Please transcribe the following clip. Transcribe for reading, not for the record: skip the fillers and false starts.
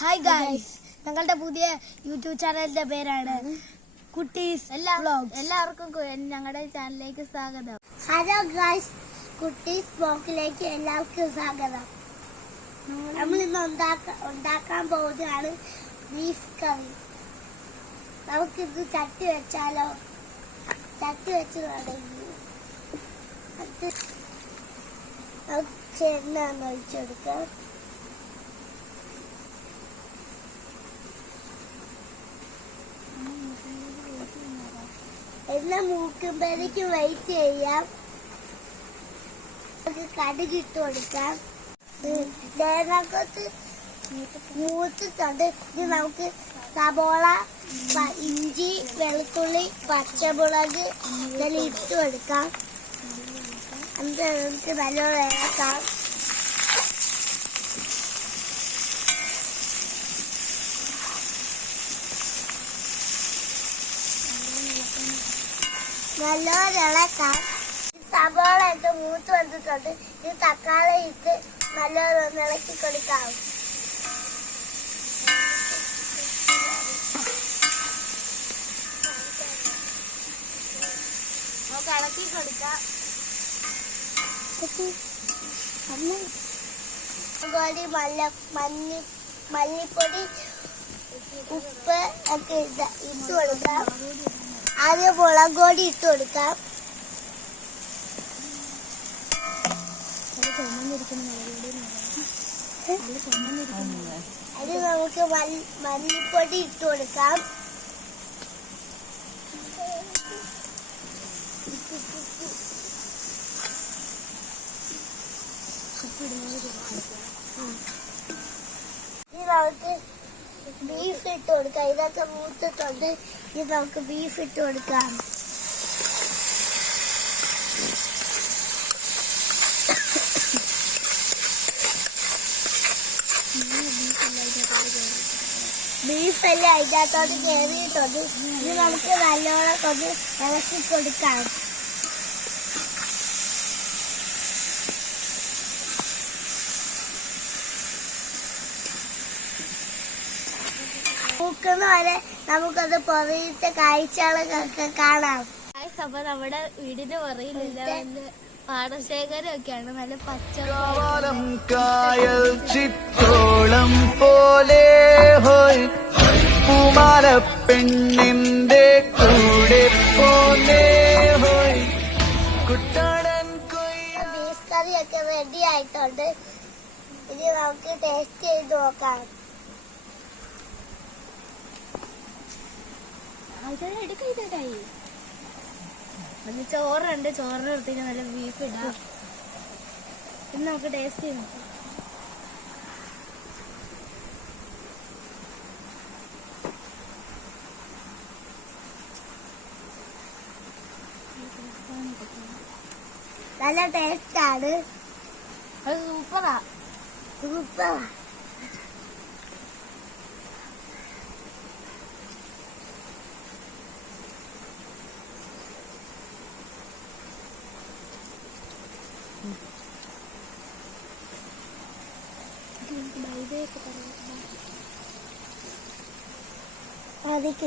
Hi guys, ഞങ്ങളുടെ പുതിയ YouTube ചാനലിന്റെ പേരാണ് കുട്ടീസ് വ്ലോഗ്സ്. എല്ലാവർക്കും ഞങ്ങളുടെ ചാനലിലേക്ക് സ്വാഗതം. ഹലോ ഗായ്സ്, കുട്ടീസ് വ്ലോഗിലേക്ക് എല്ലാവർക്കും സ്വാഗതം. നമ്മൾ ഇന്ന് ഉണ്ടാക്കാൻ പോകുന്നതാണ് ബീഫ് കറി. നമുക്കിത് ചട്ടി വെച്ചാലോ? ചട്ടി വെച്ച് തുടങ്ങി എണ്ണ ഒഴിച്ചെടുക്കാം. എണ്ണ മൂക്കുമ്പോഴേക്ക് വെയിറ്റ് ചെയ്യാം. കടുകിട്ട് കൊടുക്കാം. തേങ്ങാക്കൊത്ത് മൂത്തിട്ടുണ്ട്. ഇനി നമുക്ക് സബോള, ഇഞ്ചി, വെളുത്തുള്ളി, പച്ചമുളക് ഇതെല്ലാം ഇട്ട് കൊടുക്കാം. എന്നിട്ട് നമുക്ക് നല്ലോണം ഇളക്കാം. നല്ലോണം ഇളക്കാം. സബോള ഇട്ട് മൂത്ത് വന്നിട്ടുണ്ട്. ഈ തക്കാളി ഇട്ട് നല്ലോണം ഇളക്കി കൊടുക്കാം. നമുക്ക് ഇളക്കി കൊടുക്കാം. മല്ലിപ്പൊടി, ഉപ്പ് ഒക്കെ ഇട്ട് കൊടുക്കാം. ആദ്യം മുളക് പൊടി ഇട്ട് കൊടുക്കാം. അത് നമുക്ക് മല്ലിപ്പൊടി ഇട്ട് കൊടുക്കാം. ഇനി നമുക്ക് ബീഫ് ഇട്ട് കൊടുക്കാം. ഇതൊക്കെ മൂത്തിട്ടുണ്ട്. ഇനി നമുക്ക് ബീഫ് ഇട്ട് കൊടുക്കാം. ബീഫെല്ലാം അതിനകത്തോട്ട് കയറിയിട്ടുണ്ട്. ഇനി നമുക്ക് നല്ലോണം കൊണ്ട് ഇളക്കി കൊടുക്കാം. പൂക്കുന്ന വരെ നമുക്കത് പുറത്തെ കാഴ്ചകളൊക്കെ കാണാം. അപ്പൊ നമ്മുടെ വീടിന് പുറകിലില്ല പാടശേഖരമൊക്കെയാണ്. നല്ല കായൽ ചിത്തോളം പോലെ ഹോയ് പൂമാലപ്പെണ്ണിന്റെ കൂടെ പോലെ ഹോയ് കുട്ടാടൻ ബീഫ് കറിയൊക്കെ റെഡി ആയിട്ടുണ്ട്. ഇനി നമുക്ക് ടേസ്റ്റ് ചെയ്ത് നോക്കാം. ചോറുണ്ട്. ചോറിന് എടുത്തിട്ട് നല്ല ബീഫ് ഇടാം. ഇന്ന് നമുക്ക് ടേസ്റ്റ് ചെയ്യാം. നല്ല ടേസ്റ്റ് ആണ്. അത് സൂപ്പറാ. അതിക്ക്